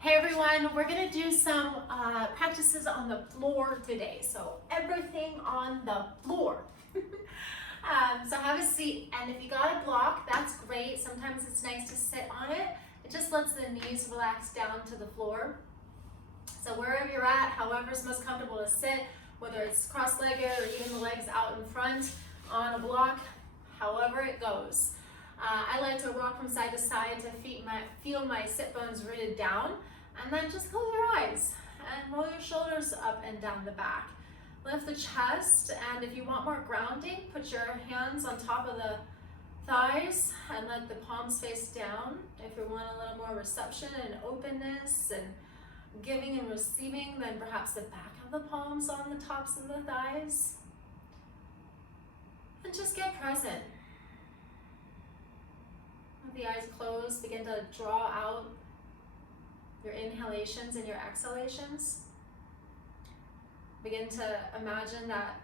Hey everyone, we're gonna do some practices on the floor today. So everything on the floor. So have a seat, and if you got a block, that's great. Sometimes it's nice to sit on it. It just lets the knees relax down to the floor. So wherever you're at, however is most comfortable to sit, whether it's cross-legged or even the legs out in front on a block, however it goes. I like to rock from side to side to feel my sit bones rooted down, and then just close your eyes and roll your shoulders up and down the back. Lift the chest, and if you want more grounding, put your hands on top of the thighs and let the palms face down. If you want a little more reception and openness and giving and receiving, then perhaps the back of the palms on the tops of the thighs. And just get present. With the eyes closed, begin to draw out your inhalations and your exhalations. Begin to imagine that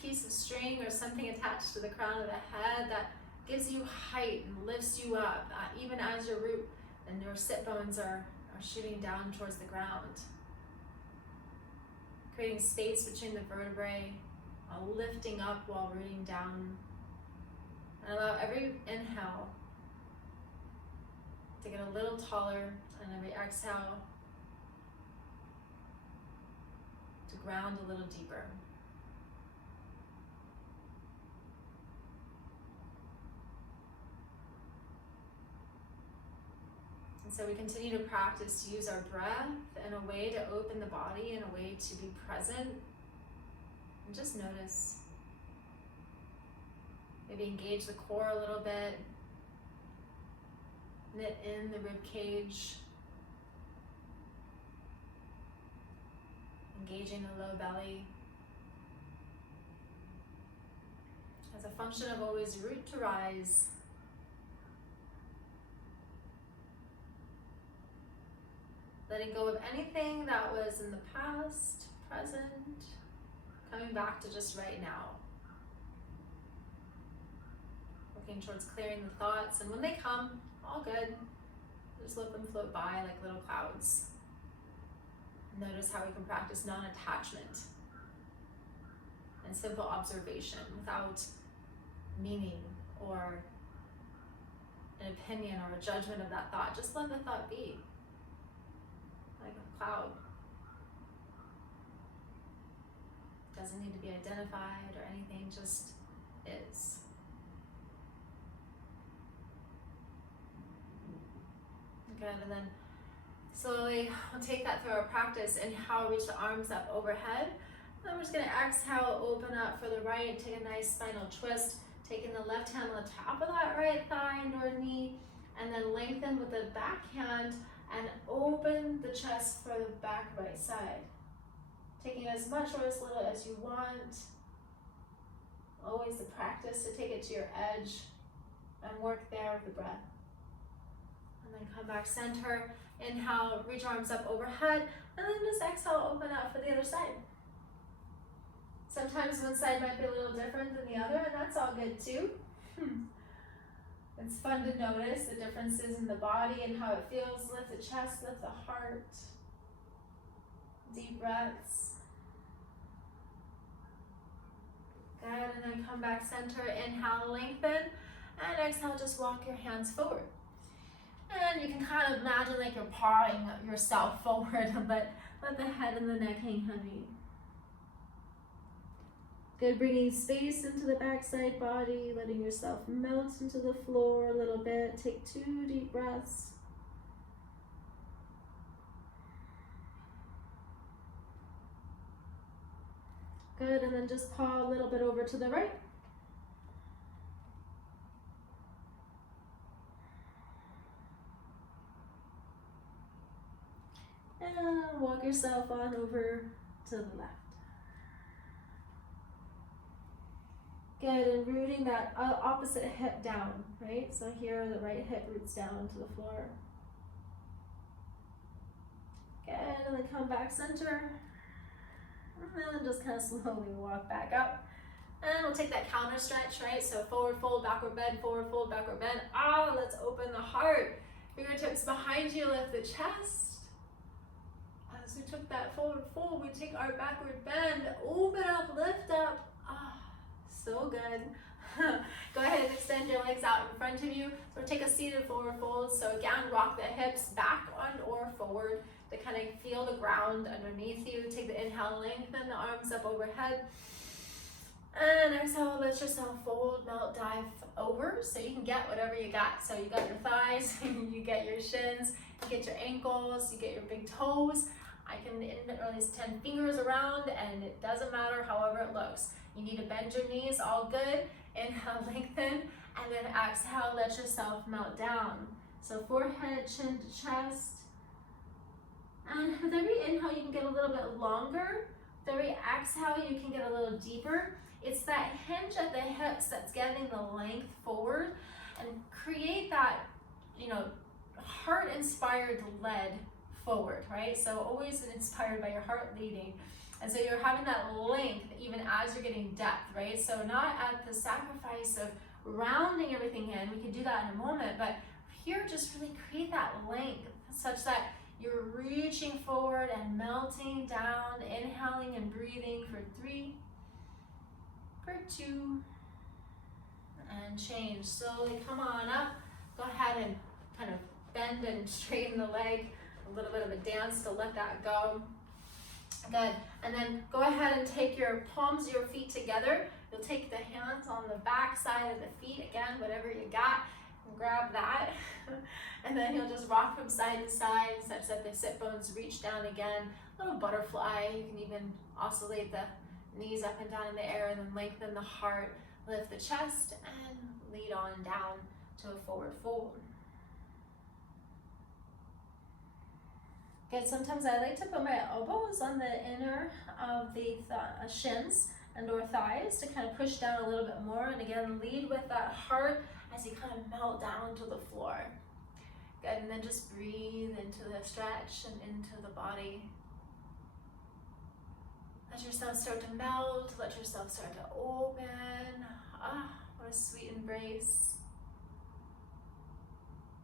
piece of string or something attached to the crown of the head that gives you height and lifts you up, even as your root and your sit bones are shooting down towards the ground. Creating space between the vertebrae, lifting up while rooting down. And allow every inhale to get a little taller, and every exhale to ground a little deeper. And so we continue to practice to use our breath in a way to open the body, in a way to be present, and just notice. Maybe engage the core a little bit, knit in the rib cage, engaging the low belly. As a function of always root to rise. Letting go of anything that was in the past, present, coming back to just right now. Working towards clearing the thoughts, and when they come, all good. Just let them float by like little clouds. Notice how we can practice non-attachment and simple observation without meaning or an opinion or a judgment of that thought. Just let the thought be like a cloud. Doesn't need to be identified or anything, just is. Good, and then slowly we'll take that through our practice. Inhale, reach the arms up overhead. Then we're just gonna exhale, open up for the right, take a nice spinal twist, taking the left hand on the top of that right thigh or knee, and then lengthen with the back hand and open the chest for the back right side. Taking as much or as little as you want. Always the practice to take it to your edge and work there with the breath. And then come back center, inhale, reach arms up overhead, and then just exhale, open up for the other side. Sometimes one side might be a little different than the other, and that's all good too. It's fun to notice the differences in the body and how it feels. Lift the chest, lift the heart. Deep breaths. Good, and then come back center, inhale, lengthen, and exhale, just walk your hands forward. And you can kind of imagine like you're pawing yourself forward, but let the head and the neck hang heavy. Good, bringing space into the backside body, letting yourself melt into the floor a little bit. Take 2 deep breaths. Good, and then just paw a little bit over to the right. And walk yourself on over to the left. Good, and rooting that opposite hip down, right? So here the right hip roots down to the floor. Good, and then come back center. And then just kind of slowly walk back up. And we'll take that counter stretch, right? So forward fold, backward bend, forward fold, backward bend. Let's open the heart. Fingertips hips behind you, lift the chest. As we took that forward fold, we take our backward bend, open up, lift up. Ah, so good. Go ahead and extend your legs out in front of you. So take a seated forward fold. So again, rock the hips back on or forward to kind of feel the ground underneath you. Take the inhale, lengthen the arms up overhead. And exhale, let yourself fold, melt, dive over. So you can get whatever you got. So you got your thighs, you get your shins, you get your ankles, you get your big toes. I can release 10 fingers around, and it doesn't matter however it looks. You need to bend your knees, all good. Inhale, lengthen, and then exhale, let yourself melt down. So forehead, chin to chest. And with every inhale, you can get a little bit longer. With every exhale, you can get a little deeper. It's that hinge at the hips that's getting the length forward and create that, heart-inspired lead forward, right? So always inspired by your heart leading. And so you're having that length even as you're getting depth, right? So not at the sacrifice of rounding everything in. We can do that in a moment, but here just really create that length such that you're reaching forward and melting down, inhaling and breathing for 3, for 2, and change. Slowly come on up. Go ahead and kind of bend and straighten the leg. A little bit of a dance to let that go. Good. And then go ahead and take your palms of your feet together. You'll take the hands on the back side of the feet. Again, whatever you got, grab that. And then you'll just rock from side to side such that the sit bones reach down again. Little butterfly. You can even oscillate the knees up and down in the air, and then lengthen the heart, lift the chest, and lead on down to a forward fold. Good. Sometimes I like to put my elbows on the inner of the shins and or thighs to kind of push down a little bit more, and again lead with that heart as you kind of melt down to the floor. Good. And then just breathe into the stretch and into the body. Let yourself start to melt, let yourself start to open. Ah, what a sweet embrace.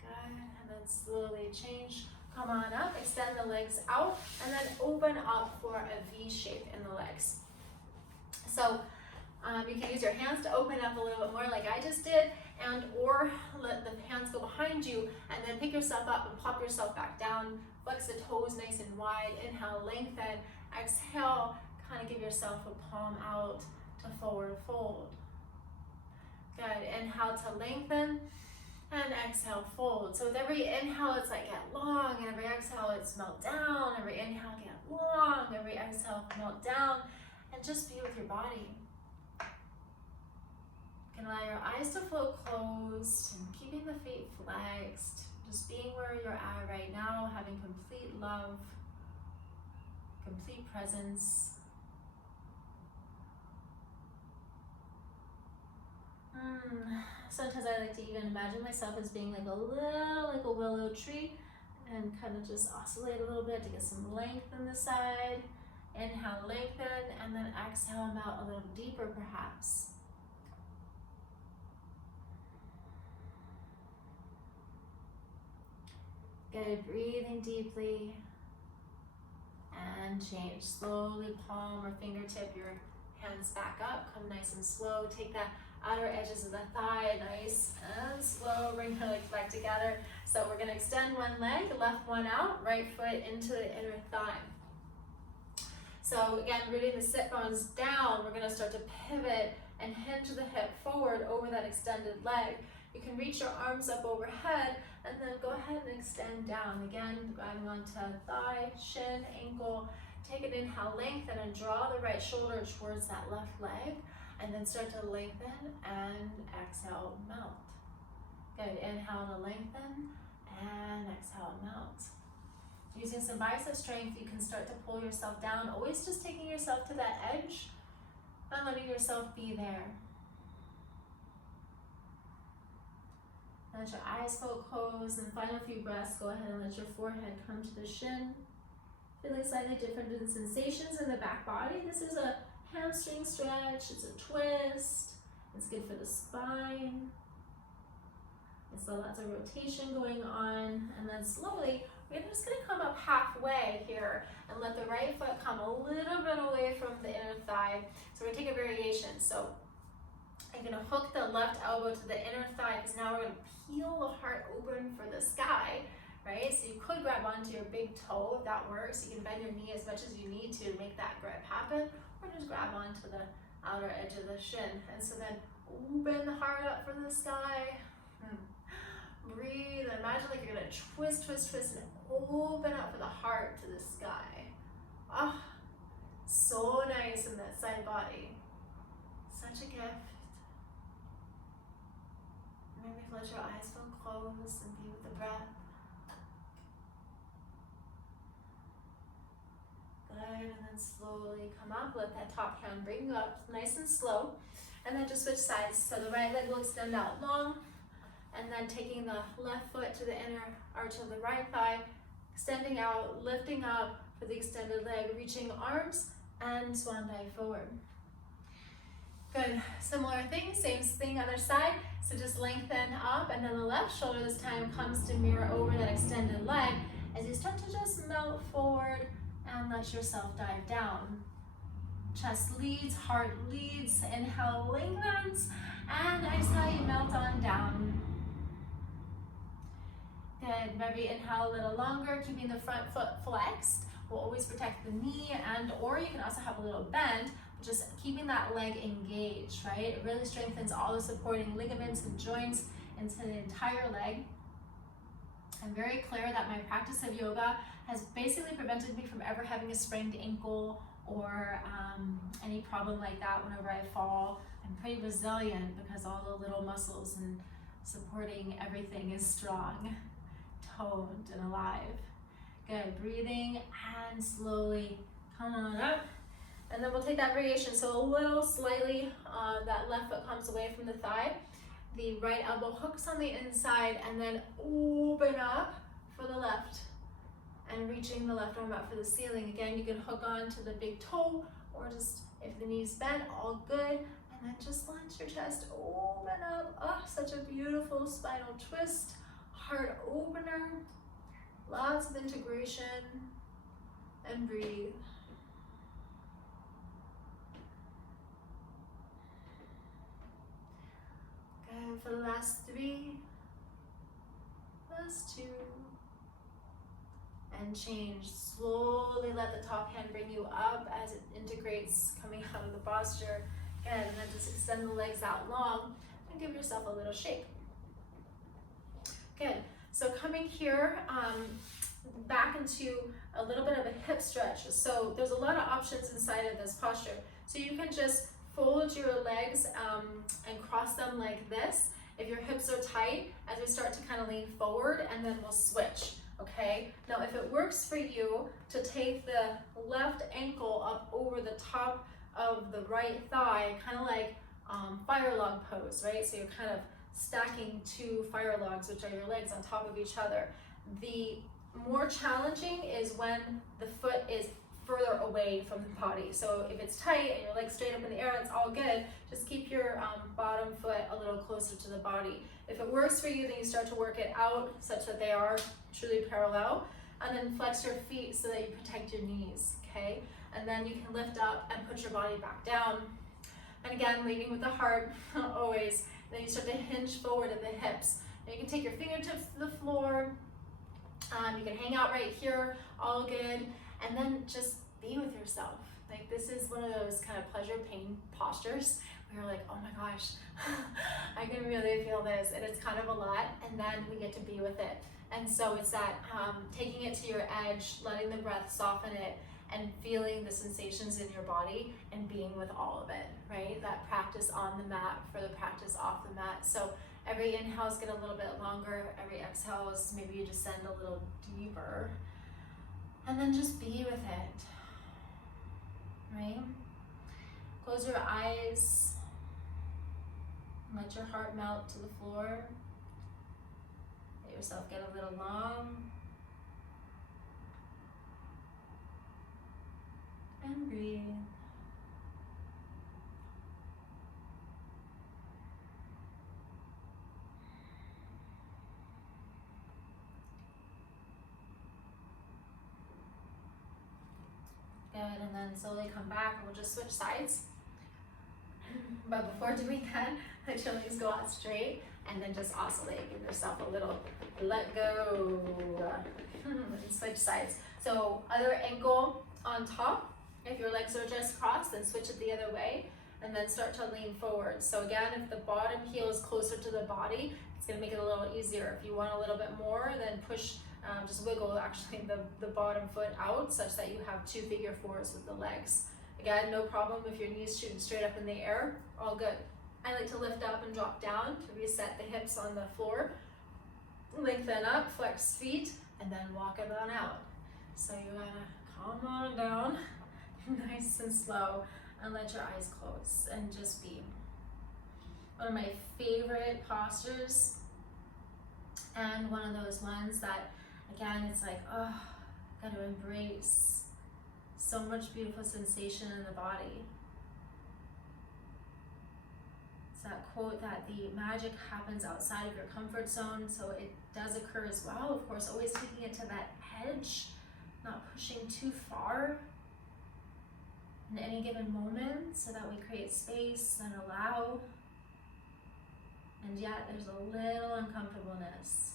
Good. And then slowly change. Come on up, extend the legs out, and then open up for a V shape in the legs. So you can use your hands to open up a little bit more like I just did, and or let the hands go behind you, and then pick yourself up and pop yourself back down. Flex the toes nice and wide. Inhale, lengthen. Exhale, kind of give yourself a palm out to forward fold. Good. Inhale to lengthen. And exhale, fold. So with every inhale, it's like get long, and every exhale, it's melt down. Every inhale, get long. Every exhale, melt down. And just be with your body. You can allow your eyes to float closed and keeping the feet flexed. Just being where you're at right now, having complete love, complete presence. Sometimes I like to even imagine myself as being like a willow tree, and kind of just oscillate a little bit to get some length in the side. Inhale, lengthen, and then exhale, melt a little deeper perhaps. Good. Breathing deeply and change. Slowly palm or fingertip your hands back up. Come nice and slow. Take that outer edges of the thigh, nice and slow. Bring your legs back together. So we're going to extend one leg, left one out, right foot into the inner thigh. So again, rooting the sit bones down, we're going to start to pivot and hinge the hip forward over that extended leg. You can reach your arms up overhead and then go ahead and extend down. Again, grabbing onto thigh, shin, ankle. Take an inhale, lengthen, and draw the right shoulder towards that left leg. And then start to lengthen and exhale, melt. Good. Inhale to lengthen and exhale, melt. Using some bicep strength, you can start to pull yourself down, always just taking yourself to that edge and letting yourself be there. Let your eyes float closed, and final few breaths, go ahead and let your forehead come to the shin. Feeling slightly different sensations in the back body. This is a hamstring stretch, it's a twist, it's good for the spine. So lots of rotation going on, and then slowly we're just gonna come up halfway here and let the right foot come a little bit away from the inner thigh. So we're gonna take a variation. So I'm gonna hook the left elbow to the inner thigh, because now we're gonna peel the heart open for the sky, right? So you could grab onto your big toe if that works. You can bend your knee as much as you need to make that grip happen, or just grab onto the outer edge of the shin. And so then open the heart up for the sky. Breathe, and imagine like you're gonna twist, twist, twist, and open up for the heart to the sky. Ah, so nice in that side body. Such a gift. Maybe let your eyes feel closed and be with the breath. Good, and then slowly come up, let that top hand bring you up nice and slow. And then just switch sides. So the right leg will extend out long, and then taking the left foot to the inner arch of the right thigh, extending out, lifting up for the extended leg, reaching arms, and swan dive forward. Good, similar thing, same thing other side. So just lengthen up, and then the left shoulder this time comes to mirror over that extended leg as you start to just melt forward and let yourself dive down. Chest leads, heart leads, inhale, lengthens, and exhale, you melt on down. Good, maybe inhale a little longer, keeping the front foot flexed. Will always protect the knee, and or you can also have a little bend, but just keeping that leg engaged, right? It really strengthens all the supporting ligaments and joints into the entire leg. I'm very clear that my practice of yoga has basically prevented me from ever having a sprained ankle or any problem like that whenever I fall. I'm pretty resilient because all the little muscles and supporting everything is strong, toned, and alive. Good, breathing, and slowly come on up. And then we'll take that variation. So a little slightly, that left foot comes away from the thigh. The right elbow hooks on the inside, and then open up for the left. And reaching the left arm up for the ceiling. Again, you can hook on to the big toe, or just, if the knee's bent, all good. And then just let your chest open up. Oh, such a beautiful spinal twist. Heart opener. Lots of integration. And breathe. Good, for the last 3. Last 2. And change. Slowly let the top hand bring you up as it integrates coming out of the posture. Good, and then just extend the legs out long and give yourself a little shake. Good, so coming here back into a little bit of a hip stretch. So there's a lot of options inside of this posture. So you can just fold your legs and cross them like this if your hips are tight as we start to kind of lean forward, and then we'll switch. Okay, now if it works for you to take the left ankle up over the top of the right thigh, kind of like fire log pose, right? So you're kind of stacking 2 fire logs, which are your legs on top of each other. The more challenging is when the foot is further away from the body. So if it's tight and your legs straight up in the air, that's all good. Just keep your bottom foot a little closer to the body. If it works for you, then you start to work it out such that they are truly parallel, and then flex your feet so that you protect your knees, okay? And then you can lift up and put your body back down. And again, leading with the heart, always. Then you start to hinge forward at the hips. Now you can take your fingertips to the floor. You can hang out right here, all good. And then just be with yourself. Like, this is one of those kind of pleasure pain postures where you're like, oh my gosh, I can really feel this, and it's kind of a lot, and then we get to be with it. And so it's that taking it to your edge, letting the breath soften it, and feeling the sensations in your body and being with all of it, right? That practice on the mat for the practice off the mat. So every inhale is get a little bit longer, every exhale is maybe you descend a little deeper. And then just be with it, right? Close your eyes. Let your heart melt to the floor. Let yourself get a little long. And breathe. Good, and then slowly come back and we'll just switch sides. But before doing that, let your legs go out straight and then just oscillate. Give yourself a little let go and switch sides. So other ankle on top. If your legs are just crossed, then switch it the other way and then start to lean forward. So again, if the bottom heel is closer to the body, it's gonna make it a little easier. If you want a little bit more, then push, just wiggle actually the bottom foot out such that you have 2 figure 4s with the legs. Again, no problem if your knees shooting straight up in the air, all good. I like to lift up and drop down to reset the hips on the floor. Lengthen up, flex feet, and then walk it on out. So you wanna calm on down, nice and slow, and let your eyes close and just be. One of my favorite postures, and one of those ones that, again, it's like, oh, gotta embrace so much beautiful sensation in the body. It's that quote that the magic happens outside of your comfort zone, so it does occur as well. Of course, always taking it to that edge, not pushing too far in any given moment so that we create space and allow. And yet there's a little uncomfortableness.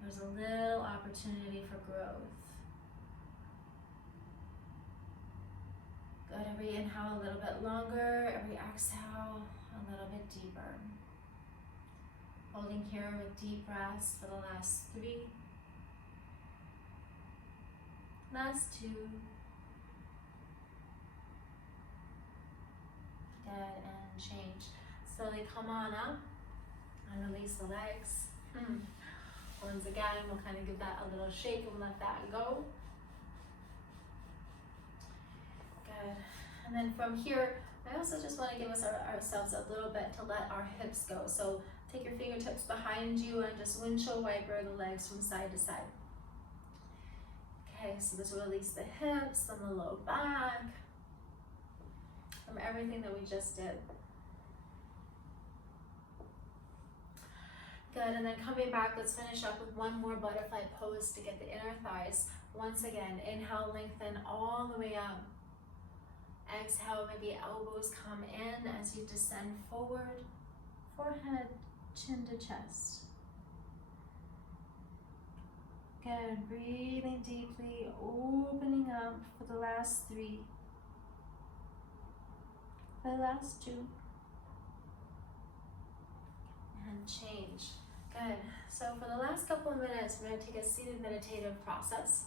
There's a little opportunity for growth. Good, every inhale a little bit longer, every exhale a little bit deeper. Holding here with deep breaths for the last 3. Last 2. Good, and change. Slowly come on up and release the legs. Once again, we'll kind of give that a little shake and let that go. Good. And then from here, I also just want to give ourselves a little bit to let our hips go. So take your fingertips behind you and just windshield wiper the legs from side to side. Okay, so this will release the hips and the low back from everything that we just did. Good, and then coming back, let's finish up with one more butterfly pose to get the inner thighs. Once again, inhale, lengthen all the way up. Exhale, maybe elbows come in as you descend forward, forehead, chin to chest. Good, breathing deeply, opening up for the last 3. For the last 2. And change. Good. So for the last couple of minutes, we're going to take a seated meditative practice.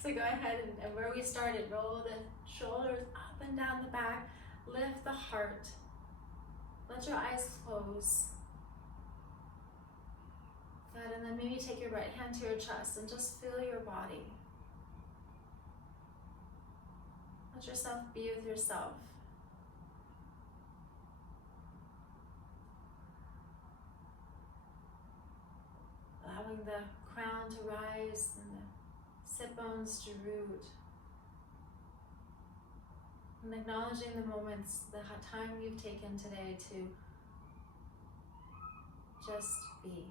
So go ahead and where we started, roll the shoulders up and down the back, lift the heart, let your eyes close. Good, and then maybe take your right hand to your chest and just feel your body. Let yourself be with yourself. Allowing the crown to rise and the sit bones to root. And acknowledging the moments, the time you've taken today to just be.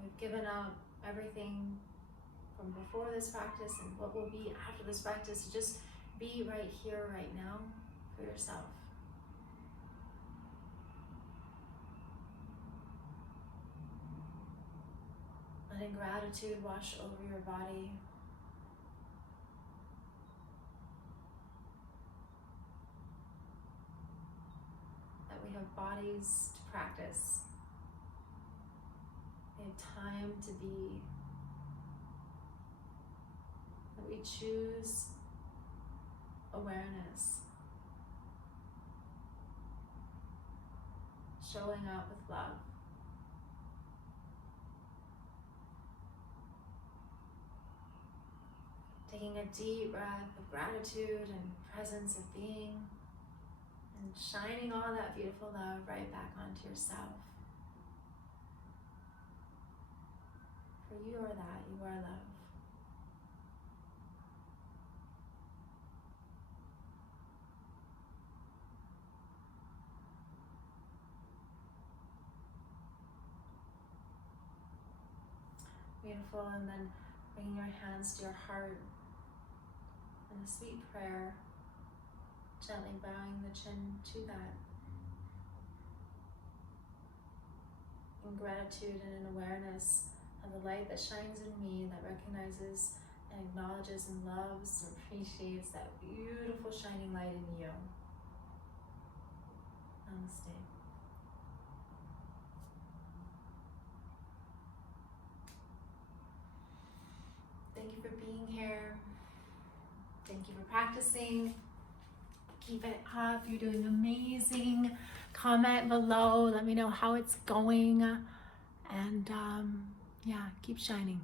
We've given up everything from before this practice and what will be after this practice to just be right here, right now for yourself. Letting gratitude wash over your body. That we have bodies to practice. We have time to be. That we choose awareness. Showing up with love. Taking a deep breath of gratitude and presence of being, and shining all that beautiful love right back onto yourself. For you are that, you are love. Beautiful. And then bringing your hands to your heart and a sweet prayer, gently bowing the chin to that. In gratitude and in awareness of the light that shines in me, that recognizes and acknowledges and loves and appreciates that beautiful shining light in you. Namaste. Thank you for being here. Thank you for practicing. Keep it up. You're doing amazing. Comment below. Let me know how it's going. And yeah, keep shining.